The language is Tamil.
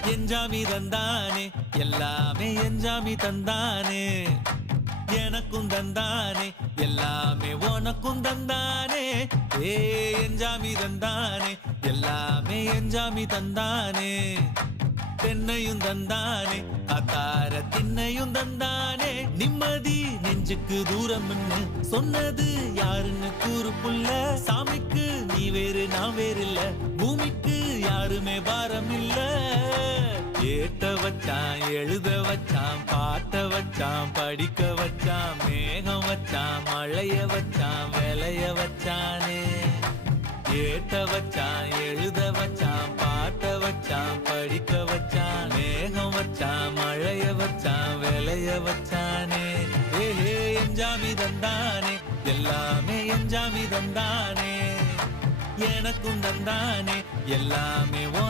எஞ்சாமி தந்தானே எல்லாமே எஞ்சாமி தந்தானே எனக்கும் தந்தானே எல்லாமே உனக்கும் தந்தானே ஏ எஞ்சாமி தந்தானே எல்லாமே எஞ்சாமி தந்தானே தென்னையும் தந்தானே அத்தார திண்ணையும் தந்தானே நிம்மதி நெஞ்சுக்கு தூரம்னு சொன்னது யாருன்னு கூறு புள்ள சாமிக்கு நீ வேறு நான் வேறு இல்ல பூமிக்கு யாருமே பாரம் இல்ல ஏட்ட வச்சான் எழுத வச்சான் பாட்ட வச்சான் படிக்க வச்சான் மேகம் வச்சான் மழைய வச்சான் விளைய வச்சானே ஏட்ட வச்சான் எழுத வச்சான் பாட்ட வச்சான் படிக்க வச்சான் மேகம் வச்சான் மழைய வச்சான் விளைய வச்சானே ஏஹே எஞ்சாமி தந்தானே எல்லாமே எஞ்சாமி தந்தானே எனக்கும் தந்தானே எல்லாமே